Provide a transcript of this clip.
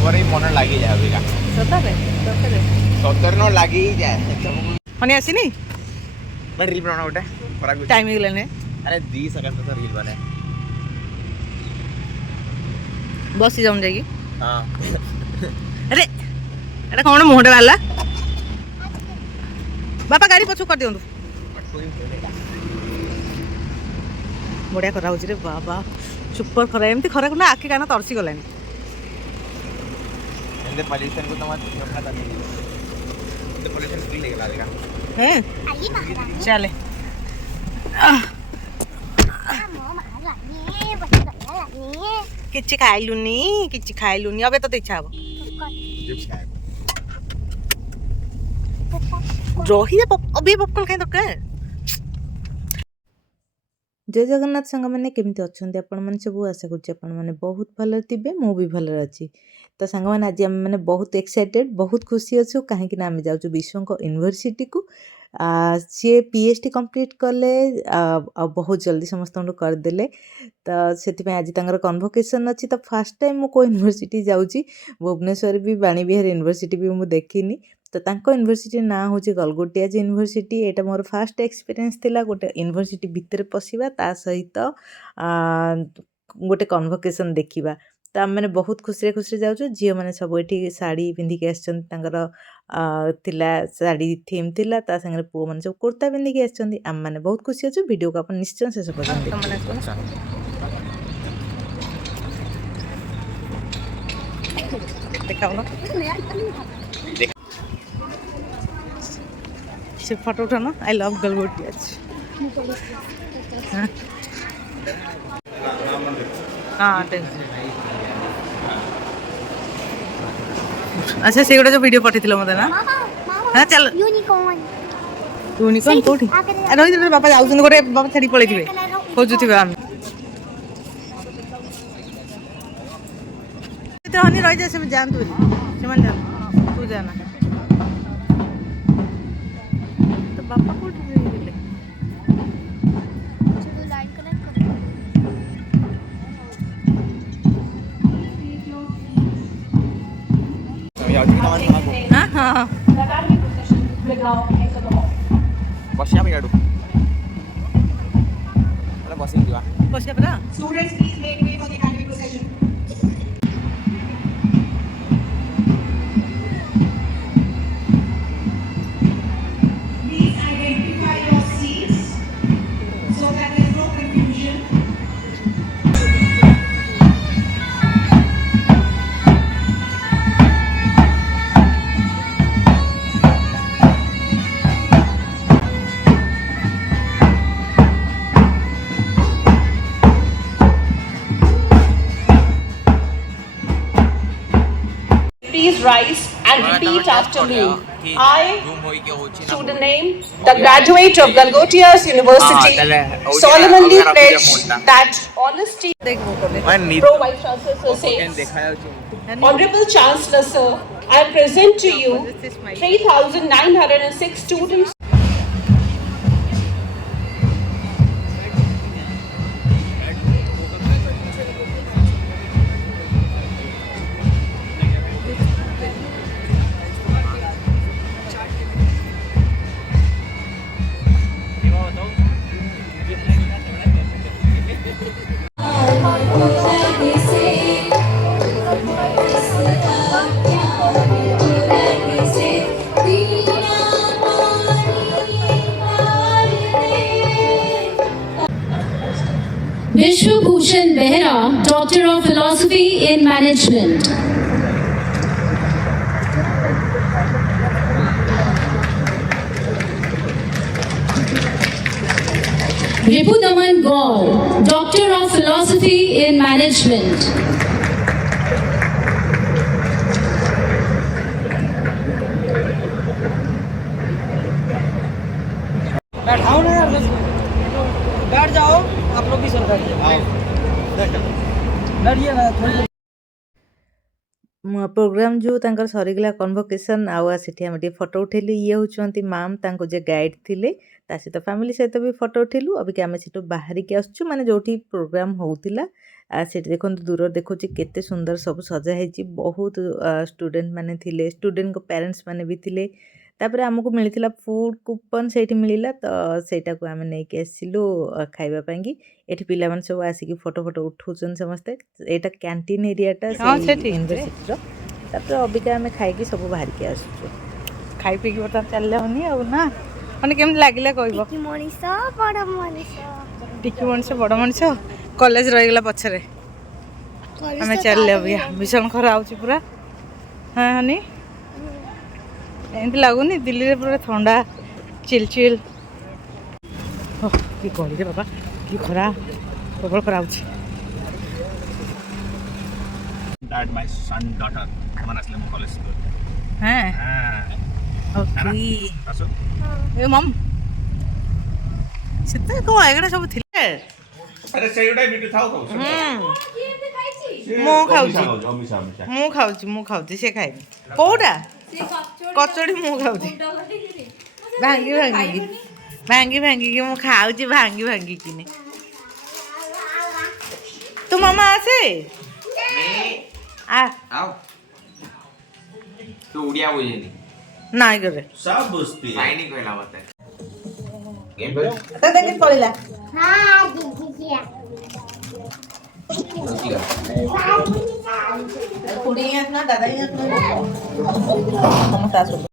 तमर ही मन लगी जाए अबिका सतरे सतरे सतर न लगी ही जाए हनी आसीनी मैं रील बनाना उठे फराक टाइम ही गले अरे 20 सेकंड तो रील बने बस ही जाऊं जाएगी हां अरे एटा कोन मोहडे वाला बापा गाड़ी पछु कर दियंतु बढ़िया खरा होची रे बाबा सुपर खरा एमती खरा कोना आखि काना तरसी गलानी एंदे पॉल्यूशन को तमा पता नहीं एंदे पॉल्यूशन फ्री लगेला देखा हैं चले किछि खाइलुनी अबे तो इच्छा हबो रही अभी पॉपकॉर्न खाई दरकार जय जगन्नाथ सांग मैंने केमती अच्छा आपण मैंने सब आशा कर बहुत भल थे मु भी भल अच्छी तो सांग मैंने आज आम मैंने बहुत एक्साइटेड बहुत खुशी अच्छु कहीं आम जाऊँ विश्व यूनिवर्सिटी को सी पीएचडी कंप्लीट कले बहुत जल्दी समस्त करदे तो से आज कन्वोकेशन अच्छी तो फास्ट टाइम मु को यूनिवर्सिटी जाऊँगी भुवनेश्वर भी बाणीविहार यूनिवर्सिटी भी मुझे देखनी तो तांको यूनिवर्सिटी ना हूँ गलगोटियाज यूनिवर्सिटी एटा मोर फास्ट एक्सपीरियंस थिला गोटे यूनिवर्सिटी भितर पशिबा ता सहित गोटे कन्वोकेशन देखिबा तो आम मैंने बहुत खुशी खुशी जाऊँ झील मैंने सब ये शाढ़ी पिंधिकी आसला शाढ़ी थीम थिला ता संगे पुओ मैंने सब कुर्ता पिंधिकी आसछंती आम मैंने बहुत खुशी अच्छे वीडियो को आप निश्चय शेष पर्यंत से फोटो उठाना आई लव गलगोटियाज हाँ अच्छा से जो वीडियो पठे मत ना हाँ चल यूनिकॉर्न कोठी रही बापा जाऊँ गोटे बापा छाड़ी पड़े खोजुवे आम हनी रही जाए से जातु तू जाना तो बापा को हाँ हाँ बसिया पे गाडू अरे बसिन दिवा बसिया परा Students, please make way for the academic session. Please identify your seats so that there is no confusion. Please rise and repeat after me. I, student name, the graduate of Galgotias University, solemnly pledge that honesty. Pro Vice Chancellor says, Honorable Chancellor Sir, I present to you 3,906 students. Vishwabhushan Behra, Doctor of Philosophy in Management. Ripudaman Gaur, Doctor of Philosophy in Management. बैठाओ ना यार बैठ जाओ आप लोग भी sir बैठिए बैठिए ना थोड़ी प्रोग्राम जो तांकर सरीगला कन्वोकेशन आउ सेठी आम टे फोटो उठेलु ये होचंती मैम तांको जे गाइड थिले ता सहित फैमिली सहित भी फोटो उठेलु अबि आम सेठु बाहरी के आसछु माने जोठी प्रोग्राम होउतिला सेठी देखंतु दूर देखुची केते सुंदर सब सजा हेची बहुत स्टूडेंट माने थिले स्टूडेंट को पेरेंट्स माने भी थिले तापर आमको मिलिथिला फूड कूपन सेठी मिलिला तो सेटा को आमे नै के आसिलु खाइबा पांगी एठी पिला मन सब आसी फोटो फोटो उठौछन समस्ते एटा कैंटीन एरियाटा यूनिवर्सिटी तापर अबिका आमे खाइ की सब बाहर के आसु खाई पी की बता चल जाउनी अब ना माने केम लागिला कहबो टिकी मनीषा बड़ मनीषा टिकी मनीषा बड़ मनीषा कॉलेज रह गला पछरे हमें चल ले अभी भीषण खरा आउची पूरा हां हनी एंत लागुनी दिल्ली रे पूरा ठंडा चिल चिल ओह की कहली रे बाबा की खरा प्रबल खरा आउची That my son daughter Manaslam college school. हां ओके आसो ए मम सिते को एगडा सब थिले अरे सेयुडा बिटु थाओ को मो खाउची से खाइ कोडा कचड़ी मु खाउची भांगी कि मु खाउची भांगी किने तू मामा आसे आओ तो उड़िया बुझेनी नाइ करे सब बुझती है साइनिंग कहला मत गेम पर दादा के पळिला हां दीदी कुड़ी ना दादा समस्त आसो